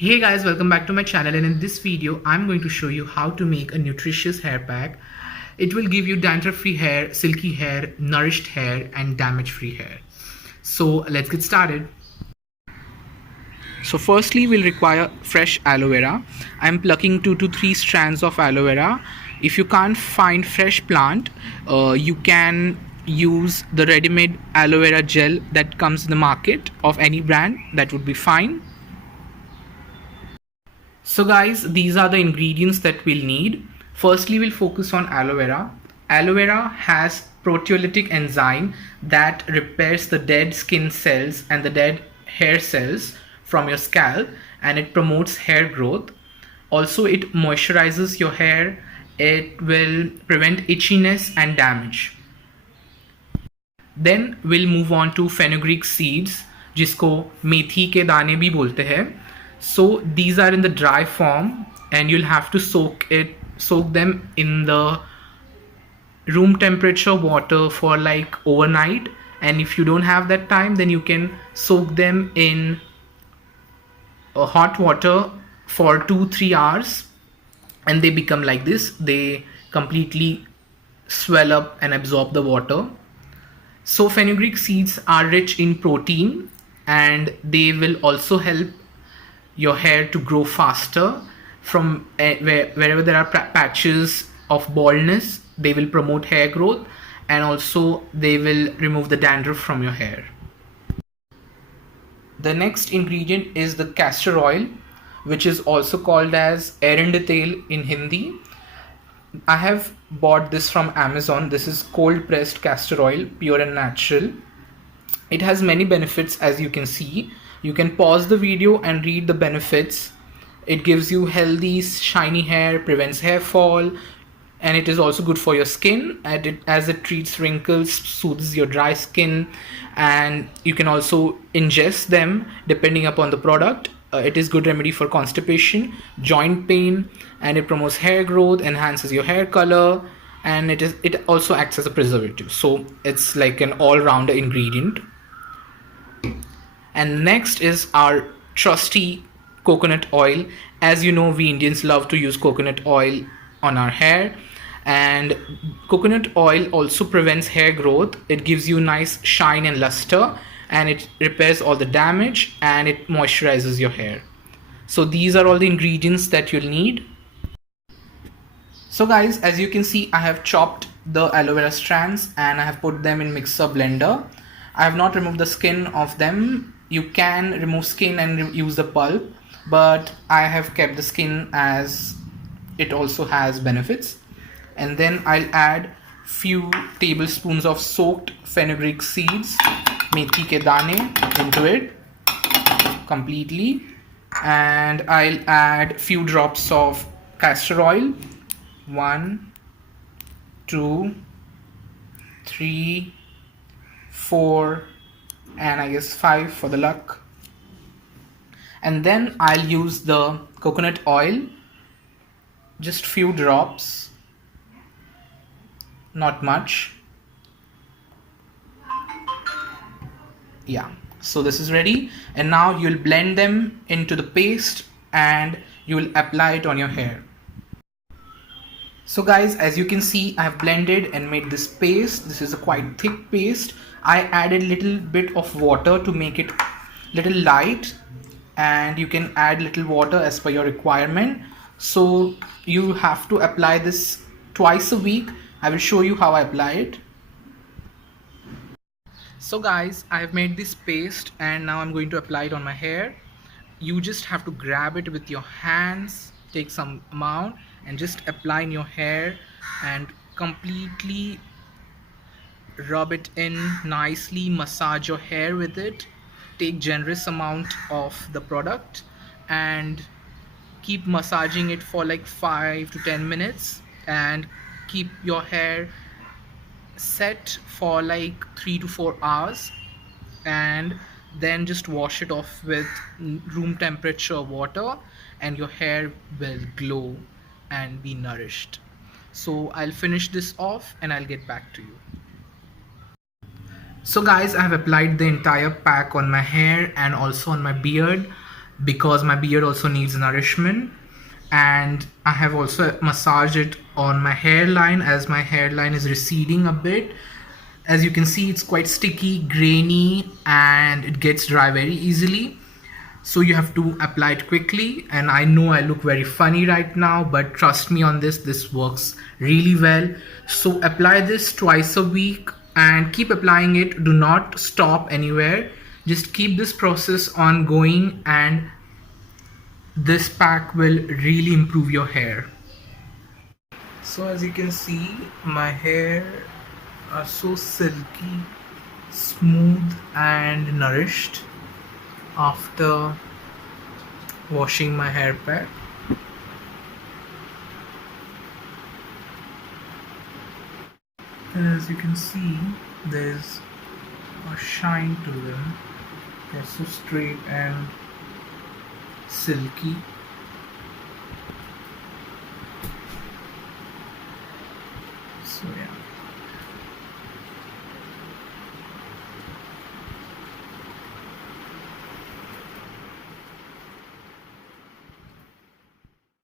Hey guys, welcome back to my channel, and in this video I'm going to show you how to make a nutritious hair pack. It will give you dandruff free hair, silky hair, nourished hair and damage free hair. So let's get started. So firstly we'll require fresh aloe vera. I'm plucking 2 to 3 strands of aloe vera. If you can't find fresh plant, you can use the ready-made aloe vera gel that comes in the market of any brand. That would be fine. So guys, these are the ingredients that we'll need. Firstly, we'll focus on aloe vera. Aloe vera has proteolytic enzyme that repairs the dead skin cells and the dead hair cells from your scalp, and it promotes hair growth. Also, it moisturizes your hair. It will prevent itchiness and damage. Then we'll move on to fenugreek seeds, जिसको मेथी के दाने भी बोलते हैं. So these are in the dry form and you'll have to soak them in the room temperature water for like overnight, and if you don't have that time then you can soak them in hot water for 2-3 hours and they become like this. They completely swell up and absorb the water. So fenugreek seeds are rich in protein and they will also help your hair to grow faster from wherever there are patches of baldness. They will promote hair growth and also they will remove the dandruff from your hair. The next ingredient is the castor oil, which is also called as erinde tel in Hindi. I have bought this from Amazon. This is cold pressed castor oil, pure and natural. It has many benefits, as you can see. You can pause the video and read the benefits. It gives you healthy, shiny hair, prevents hair fall, and it is also good for your skin as it treats wrinkles, soothes your dry skin, and you can also ingest them depending upon the product. It is good remedy for constipation, joint pain, and it promotes hair growth, enhances your hair color, and it also acts as a preservative. So it's like an all-rounder ingredient. And next is our trusty coconut oil. As you know, we Indians love to use coconut oil on our hair, and coconut oil also prevents hair growth. It gives you nice shine and luster, and it repairs all the damage and it moisturizes your hair. So these are all the ingredients that you'll need. So guys, as you can see, I have chopped the aloe vera strands and I have put them in mixer blender. I have not removed the skin of them. You can remove skin and use the pulp, but I have kept the skin as it also has benefits. And then I'll add few tablespoons of soaked fenugreek seeds, methi ke dane, into it completely, and I'll add few drops of castor oil. 1, 2, 3, 4, and I guess 5 for the luck. And then I'll use the coconut oil, just few drops, not much. Yeah, so this is ready, and now you'll blend them into the paste and you will apply it on your hair. So guys, as you can see, I have blended and made this paste. This is a quite thick paste. I added little bit of water to make it little light, and you can add little water as per your requirement. So you have to apply this twice a week. I will show you how I apply it. So guys, I have made this paste and now I'm going to apply it on my hair. You just have to grab it with your hands, take some amount and just apply in your hair and completely rub it in nicely. Massage your hair with it. Take generous amount of the product and keep massaging it for like 5 to 10 minutes and keep your hair set for like 3 to 4 hours, and then just wash it off with room temperature water and your hair will glow and be nourished. So I'll finish this off and I'll get back to you. So guys, I have applied the entire pack on my hair and also on my beard. because my beard also needs nourishment. And I have also massaged it on my hairline, as my hairline is receding a bit. As you can see, it's quite sticky, grainy, and it gets dry very easily. So you have to apply it quickly. And I know I look very funny right now, but trust me on this works really well. So apply this twice a week and keep applying it. Do not stop anywhere. Just keep this process on going, and this pack will really improve your hair. So as you can see, my hair are so silky, smooth and nourished after washing my hair pack. And as you can see, there's a shine to them. They're so straight and silky. So yeah.